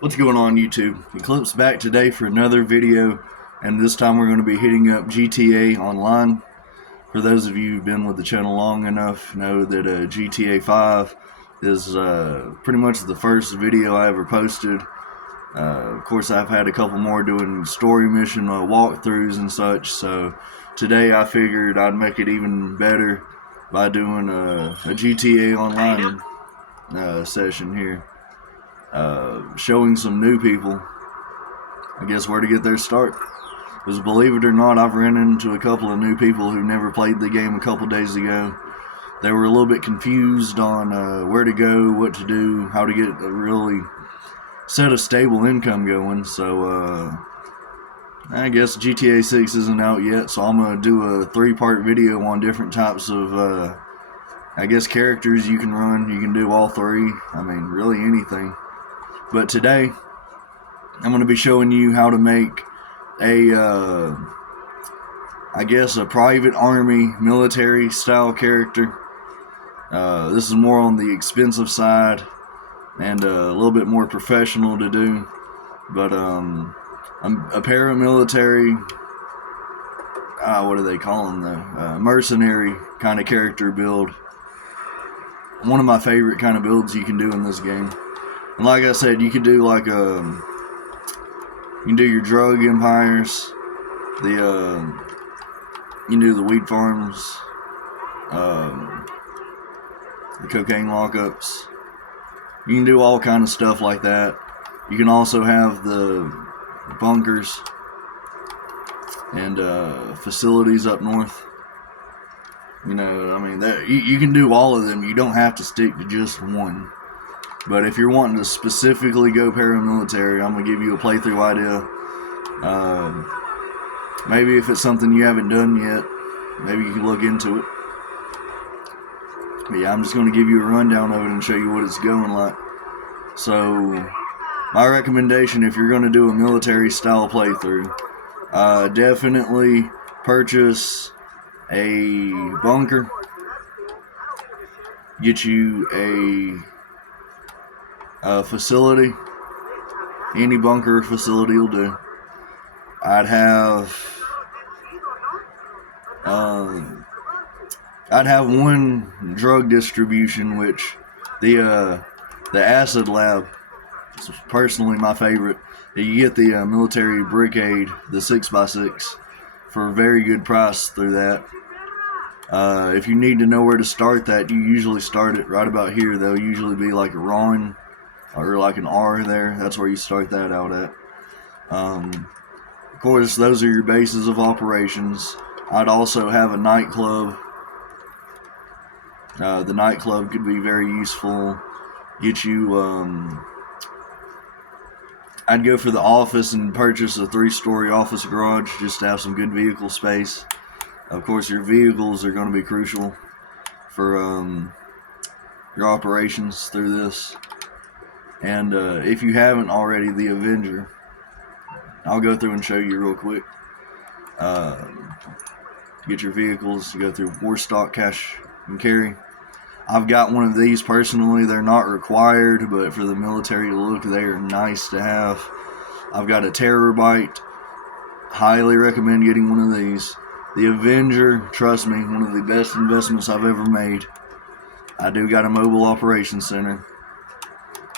What's going on YouTube? Eclipse back today for another video, and this time we're going to be hitting up GTA Online. For those of you who've been with the channel long enough, know that GTA 5 is pretty much the first video I ever posted. Of course, I've had a couple more doing story mission walkthroughs and such, so today I figured I'd make it even better by doing a GTA Online session here. Showing some new people, I guess, where to get their start. Because believe it or not, I've run into a couple of new people who never played the game a couple days ago. They were a little bit confused on where to go, what to do, how to get a really set a stable income going. So I guess GTA 6 isn't out yet, so I'm going to do a 3-part video on different types of I guess characters you can run. You can do all 3. I mean, really anything. But today, I'm going to be showing you how to make a, I guess, a private army, military style character. This is more on the expensive side and a little bit more professional to do. But I'm a paramilitary, what do they call them, the mercenary kind of character build. One of my favorite kind of builds you can do in this game. And like I said, you can do like you can do your drug empires, you can do the weed farms, the cocaine lockups. You can do all kind of stuff like that. You can also have the bunkers and facilities up north. You know, I mean, you can do all of them. You don't have to stick to just one. But if you're wanting to specifically go paramilitary, I'm going to give you a playthrough idea. Maybe if it's something you haven't done yet, maybe you can look into it. But yeah, I'm just going to give you a rundown of it and show you what it's going like. So, my recommendation, if you're going to do a military style playthrough, definitely purchase a bunker. Get you a facility. Any bunker facility will do. I'd have one drug distribution, which the acid lab is personally my favorite. You get the military brigade, the 6x6, for a very good price through that. If you need to know where to start that, you usually start it right about here. There'll usually be like a RON or like an R there. That's where you start that out at. Of course, those are your bases of operations. I'd also have a nightclub. The nightclub could be very useful. Get you, I'd go for the office and purchase a 3-story office garage just to have some good vehicle space. Of course, your vehicles are going to be crucial for your operations through this. And if you haven't already, the Avenger, I'll go through and show you real quick. Get your vehicles, you go through war stock, cash and carry. I've got one of these personally. They're not required, but for the military look, they are nice to have. I've got a Terrorbyte. Highly recommend getting one of these. The Avenger, trust me, one of the best investments I've ever made. I do got a mobile operations center.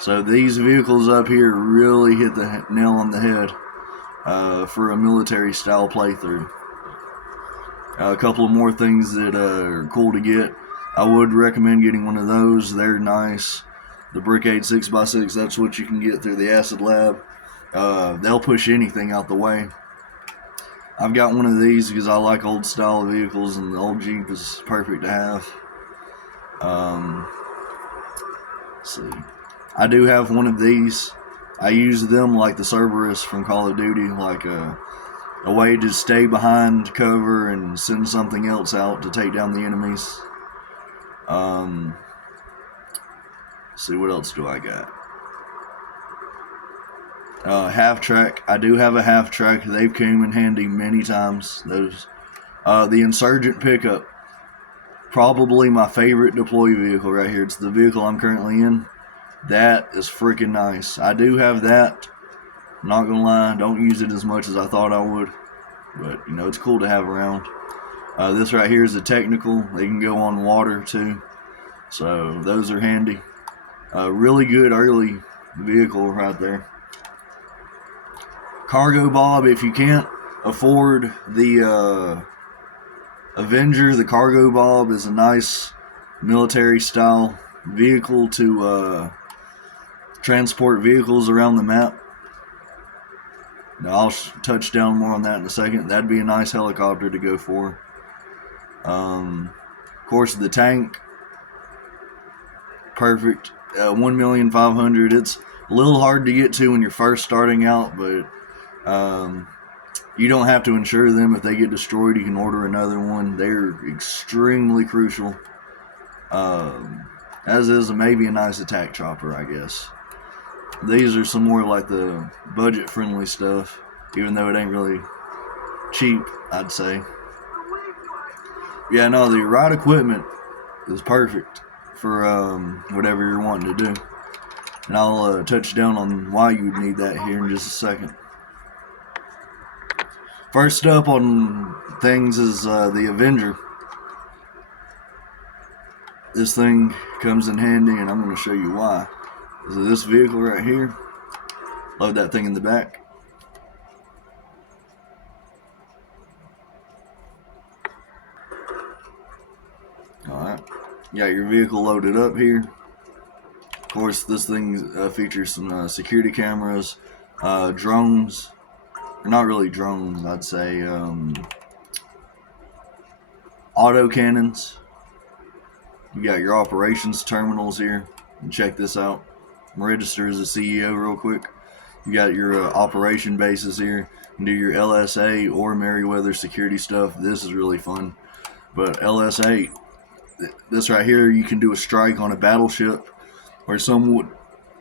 So these vehicles up here really hit the nail on the head for a military style playthrough. A couple of more things that are cool to get. I would recommend getting one of those. They're nice. The Brigade 6x6, that's what you can get through the acid lab. They'll push anything out the way. I've got one of these because I like old style vehicles, and the old Jeep is perfect to have. Let's see. I do have one of these. I use them like the Cerberus from Call of Duty, like a way to stay behind cover and send something else out to take down the enemies. Let's see, what else do I got? Half track. I do have a half track. They've come in handy many times. Those, the Insurgent pickup, probably my favorite deploy vehicle right here. It's the vehicle I'm currently in. That is freaking nice. I do have that. Not gonna lie, don't use it as much as I thought I would, but you know, it's cool to have around. This right here is a technical. They can go on water too, so those are handy. Really good early vehicle right there. Cargo Bob, if you can't afford the Avenger, the Cargo Bob is a nice military style vehicle to transport vehicles around the map. Now, I'll touch down more on that in a second. That'd be a nice helicopter to go for. Of course, the tank, perfect. 1,500,000. It's a little hard to get to when you're first starting out, but you don't have to insure them. If they get destroyed, you can order another one. They're extremely crucial. As is maybe a nice attack chopper, I guess. These are some more like the budget-friendly stuff, even though it ain't really cheap, I'd say. Yeah, no, the right equipment is perfect for whatever you're wanting to do. And I'll touch down on why you would need that here in just a second. First up on things is the Avenger. This thing comes in handy, and I'm going to show you why. So this vehicle right here, load that thing in the back. Alright, you got your vehicle loaded up here. Of course, this thing features some security cameras, drones, not really drones, I'd say auto cannons. You got your operations terminals here, and check this out. Register as a CEO real quick. You got your operation bases here. You can do your LSA or Merryweather security stuff. This is really fun. But LSA, this right here, you can do a strike on a battleship, where someone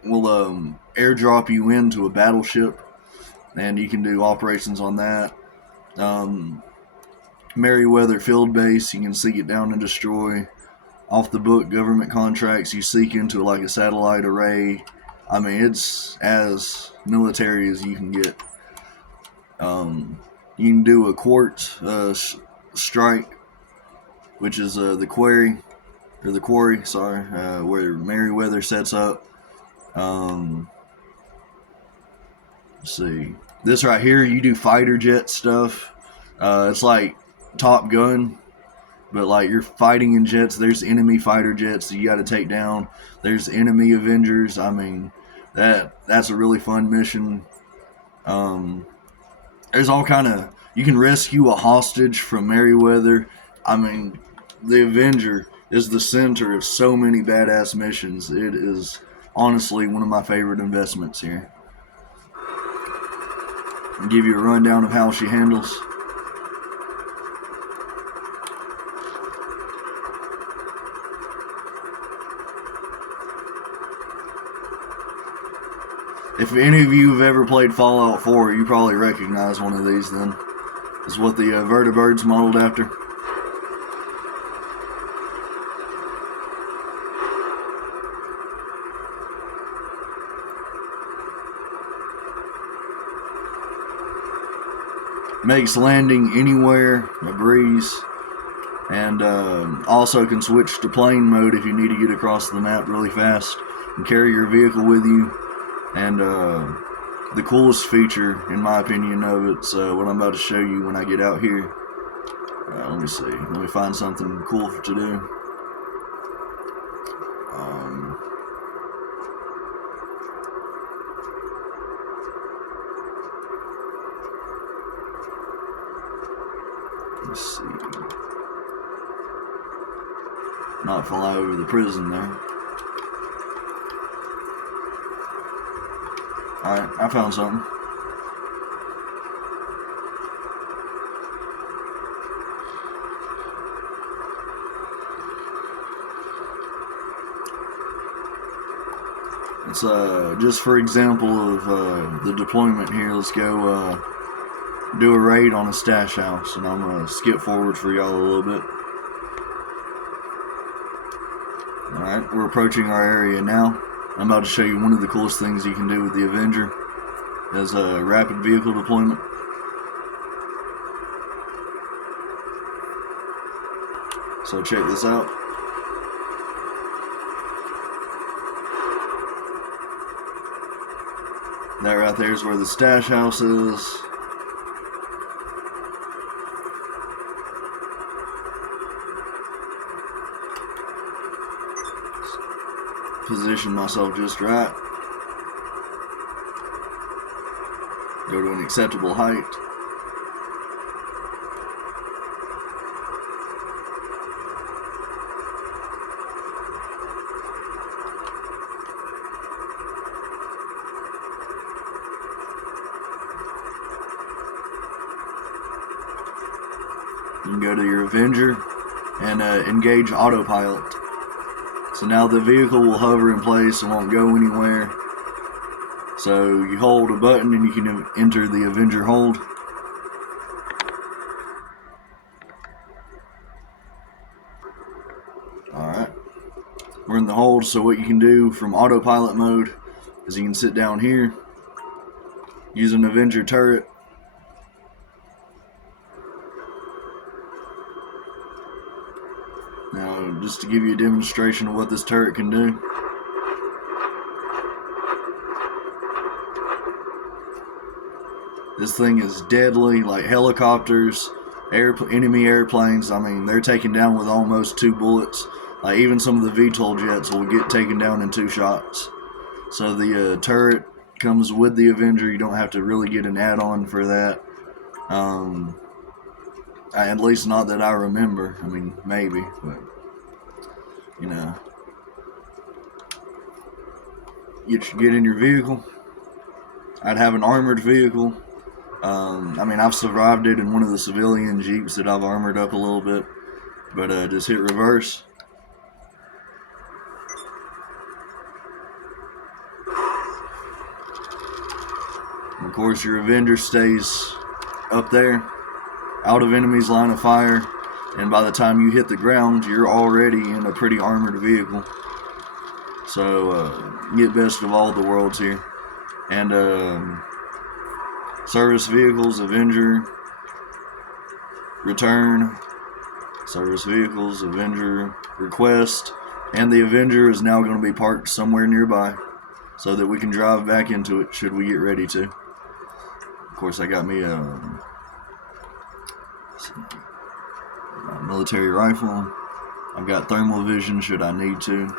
will airdrop you into a battleship, and you can do operations on that. Merryweather field base, you can seek it down and destroy. Off the book government contracts, you seek into like a satellite array. I mean, it's as military as you can get. You can do a quartz strike, which is the quarry, where Merryweather sets up. Let's see. This right here, you do fighter jet stuff. It's like Top Gun, but like you're fighting in jets. There's enemy fighter jets that you got to take down. There's enemy Avengers. I mean, that's a really fun mission. There's all kind of, you can rescue a hostage from Merryweather. I mean, the Avenger is the center of so many badass missions. It is honestly one of my favorite investments here. I'll give you a rundown of how she handles. If any of you have ever played Fallout 4, you probably recognize one of these then. This is what the Vertibird's modeled after. Makes landing anywhere a breeze, and also can switch to plane mode if you need to get across the map really fast and carry your vehicle with you. And the coolest feature, in my opinion, of it's what I'm about to show you when I get out here. Let me see. Let me find something cool to do. Let's see. Not fly over the prison there. Alright, I found something. It's just for example of the deployment here. Let's go do a raid on a stash house, and I'm gonna skip forward for y'all a little bit. Alright, we're approaching our area now. I'm about to show you one of the coolest things you can do with the Avenger as a rapid vehicle deployment. So check this out. That right there is where the stash house is. Position myself just right. Go to an acceptable height. You can go to your Avenger and engage autopilot. So now the vehicle will hover in place and won't go anywhere. So you hold a button and you can enter the Avenger hold. Alright. We're in the hold, so what you can do from autopilot mode is you can sit down here, use an Avenger turret. Now, just to give you a demonstration of what this turret can do. This thing is deadly, like helicopters, enemy airplanes. I mean, they're taken down with almost 2 bullets. Like even some of the VTOL jets will get taken down in 2 shots. So the turret comes with the Avenger. You don't have to really get an add-on for that. At least not that I remember. I mean, maybe, but you know, get in your vehicle. I'd have an armored vehicle. I mean, I've survived it in one of the civilian Jeeps that I've armored up a little bit, but just hit reverse. And of course, your Avenger stays up there, out of enemy's line of fire, and by the time you hit the ground, you're already in a pretty armored vehicle. So, get best of all the worlds here. And, service vehicles, Avenger, return, service vehicles, Avenger, request, and the Avenger is now going to be parked somewhere nearby so that we can drive back into it should we get ready to. Of course, I got me a military rifle. I've got thermal vision should I need to.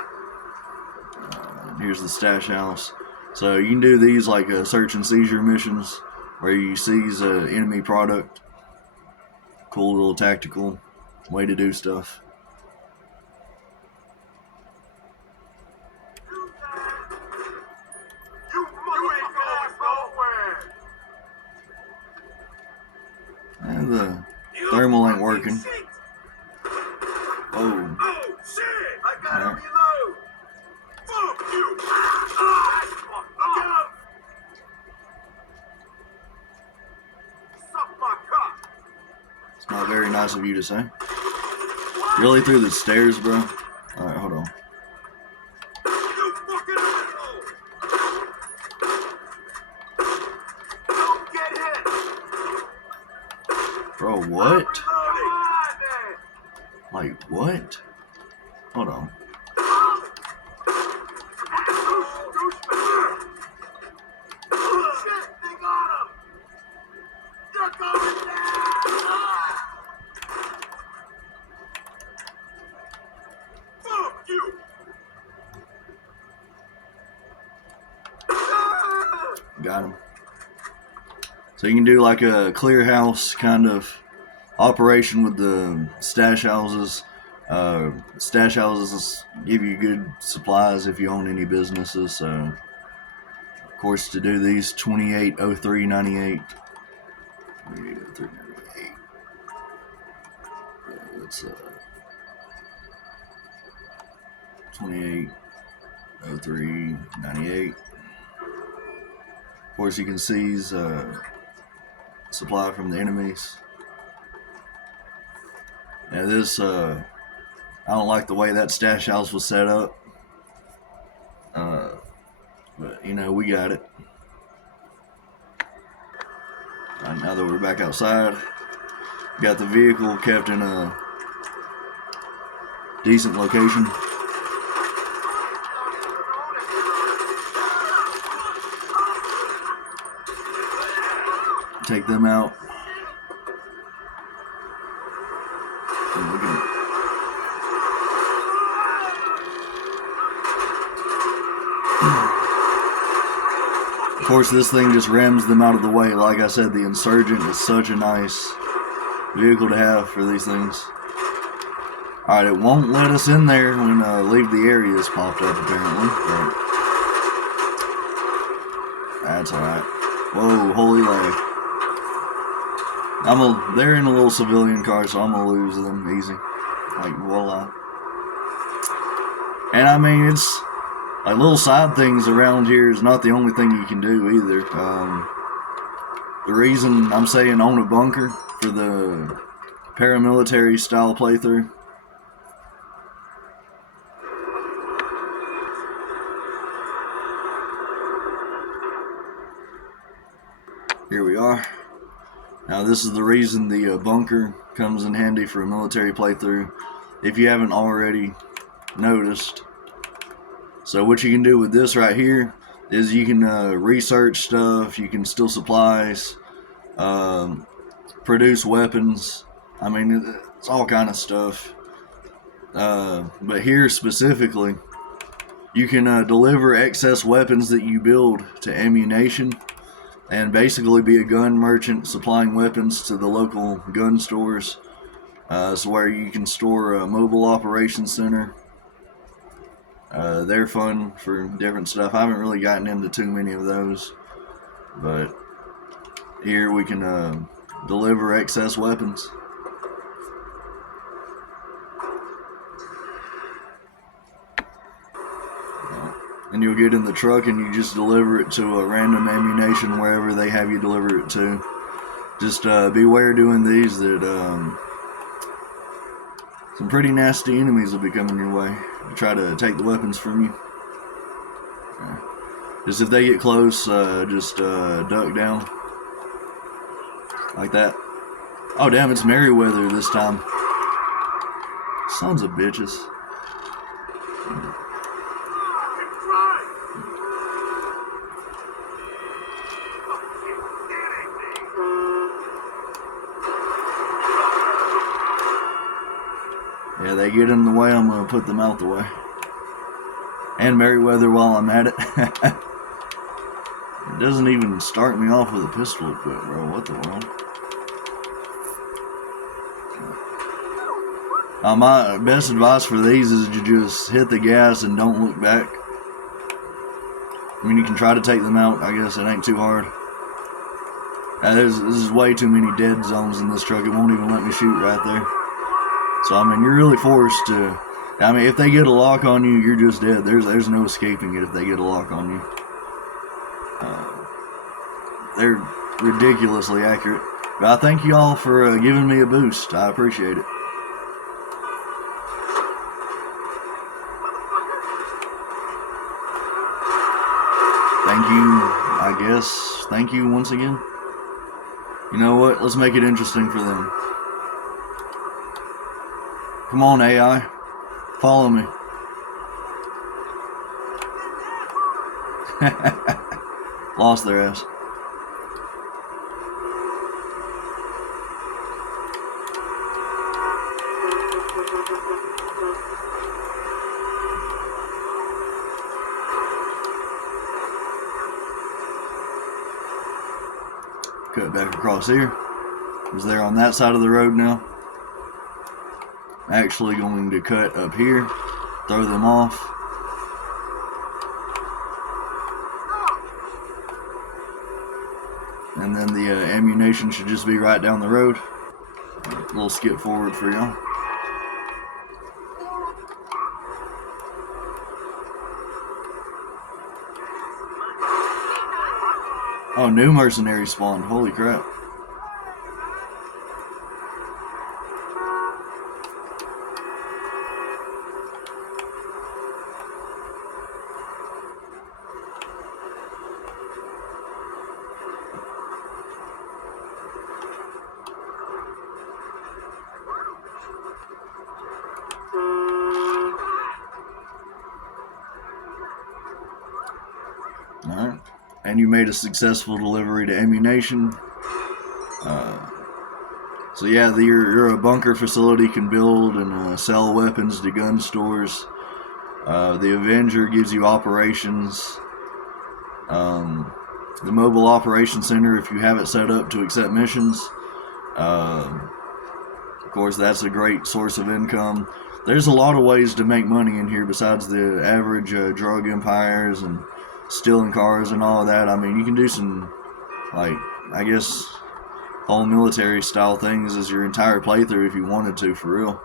Here's the stash house. So you can do these like search and seizure missions where you seize an enemy product. Cool little tactical way to do stuff. And the thermal ain't working. Oh. Shit! I gotta Alright. reload! Fuck you! Suck my cock! It's not very nice of you to say. Really through the stairs, bro? Alright, hold on. You fucking asshole! Don't get hit! Bro, what? Reloading! Like, what? Hold on. Shit, they got him! You're going down! Fuck you! Got him. So you can do like a clear house kind of operation with the stash houses. Stash houses give you good supplies if you own any businesses. So, of course, to do these 280398. 280398. It's 280398. Of course, you can seize supply from the enemies. Now this, I don't like the way that stash house was set up. you know, we got it. And now that we're back outside, got the vehicle kept in a decent location. Take them out. And we can. Of course, this thing just rams them out of the way. Like I said, the Insurgent is such a nice vehicle to have for these things. Alright, it won't let us in there when Leave the Area is popped up, apparently. But that's alright. Whoa, holy lag. They're in a little civilian car, so I'm gonna lose them easy. Like, voila. And I mean, it's like little side things around here is not the only thing you can do either. The reason I'm saying own a bunker for the paramilitary style playthrough. Here we are. Now this is the reason the bunker comes in handy for a military playthrough, if you haven't already noticed. So what you can do with this right here is you can research stuff, you can steal supplies, produce weapons. I mean, it's all kind of stuff. But here specifically, you can deliver excess weapons that you build to ammunition, and basically be a gun merchant supplying weapons to the local gun stores. So where you can store a mobile operations center. They're fun for different stuff. I haven't really gotten into too many of those, but here we can deliver excess weapons. And you'll get in the truck and you just deliver it to a random ammunition wherever they have you deliver it to. Just beware doing these that some pretty nasty enemies will be coming your way to try to take the weapons from you. Just if they get close, just duck down. Like that. Oh damn, it's Merryweather this time. Sons of bitches. Yeah, they get in the way, I'm going to put them out the way. And Merryweather while I'm at it. It doesn't even start me off with a pistol equipped, bro. What the world? My best advice for these is to just hit the gas and don't look back. I mean, you can try to take them out. I guess it ain't too hard. This is way too many dead zones in this truck. It won't even let me shoot right there. So, I mean, you're really forced to... I mean, if they get a lock on you, you're just dead. There's no escaping it if they get a lock on you. They're ridiculously accurate. But I thank you all for giving me a boost. I appreciate it. Thank you, I guess. Thank you once again. You know what? Let's make it interesting for them. Come on, AI. Follow me. Lost their ass. Cut back across here. Because they're on that side of the road now. Actually going to cut up here, throw them off. And then the ammunition should just be right down the road. A little skip forward for y'all. Oh, new mercenary spawned. Holy crap. and you made a successful delivery to Ammunition. So yeah, your a bunker facility can build and sell weapons to gun stores. The Avenger gives you operations. The Mobile Operations Center, if you have it set up to accept missions. Of course, that's a great source of income. There's a lot of ways to make money in here besides the average drug empires and stealing cars and all of that. I mean, you can do some, like, I guess, whole military style things as your entire playthrough if you wanted to, for real.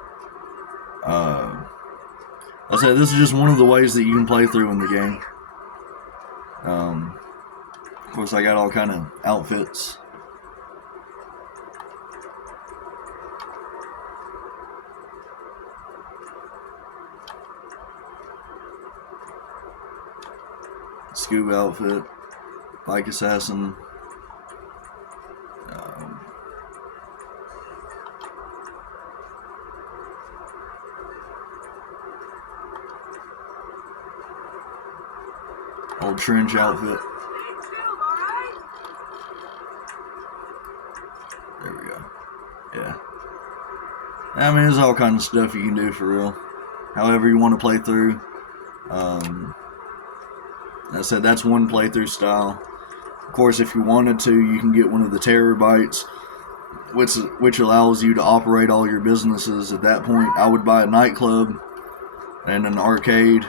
I said this is just one of the ways that you can play through in the game. Of course, I got all kind of outfits. Scuba outfit, bike assassin. Old trench outfit. There we go. Yeah. I mean, there's all kinds of stuff you can do, for real. However you want to play through. I said that's one playthrough style. Of course, if you wanted to, you can get one of the Terrorbytes, which allows you to operate all your businesses. At that point, I would buy a nightclub and an arcade.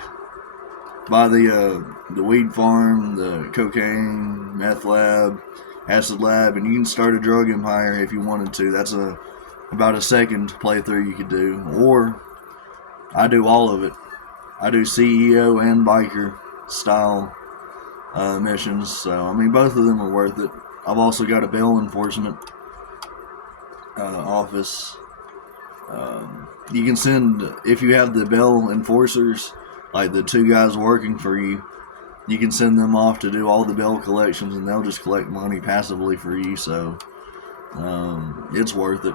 Buy the weed farm, the cocaine, meth lab, acid lab, and you can start a drug empire if you wanted to. That's about a second playthrough you could do. Or I do all of it. I do CEO and biker style missions. So I mean, both of them are worth it. I've also got a bail enforcement office. You can send, if you have the bail enforcers, like the two guys working for you, you can send them off to do all the bail collections, and they'll just collect money passively for you. So it's worth it.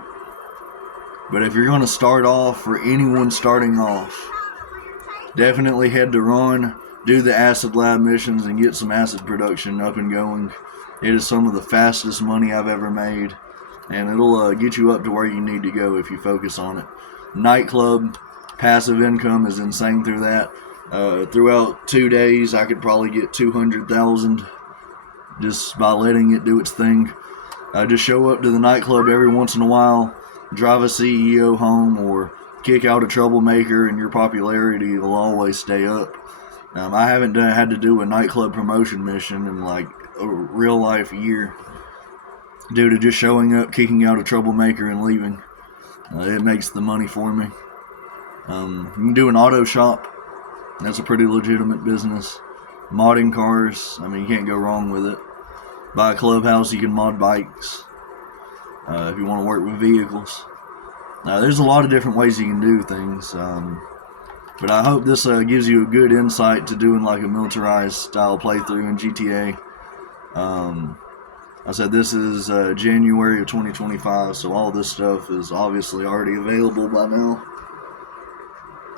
But if you're going to start off, for anyone starting off, definitely head to Run, do the acid lab missions, and get some acid production up and going. It is some of the fastest money I've ever made, and it'll get you up to where you need to go if you focus on it. Nightclub passive income is insane through that. Throughout 2 days, I could probably get 200,000 just by letting it do its thing. Just show up to the nightclub every once in a while, drive a CEO home, or kick out a troublemaker, and your popularity will always stay up. I haven't had to do a nightclub promotion mission in like a real life year due to just showing up, kicking out a troublemaker, and leaving. It makes the money for me. You can do an auto shop. That's a pretty legitimate business. Modding cars, I mean, you can't go wrong with it. Buy a clubhouse, you can mod bikes if you want to work with vehicles. There's a lot of different ways you can do things, but I hope this gives you a good insight to doing like a militarized style playthrough in GTA. I said this is January of 2025, so all this stuff is obviously already available by now.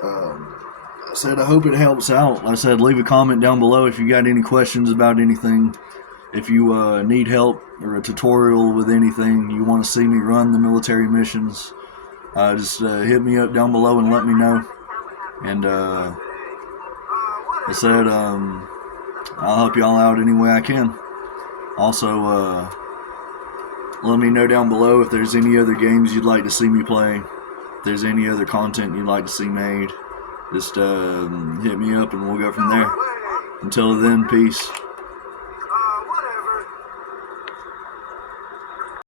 I said I hope it helps out. Like I said, leave a comment down below if you got any questions about anything. If you need help or a tutorial with anything, you want to see me run the military missions, just hit me up down below and let me know. And I said I'll help y'all out any way I can. Also, let me know down below if there's any other games you'd like to see me play. If there's any other content you'd like to see made, just hit me up and we'll go from there. Until then, peace.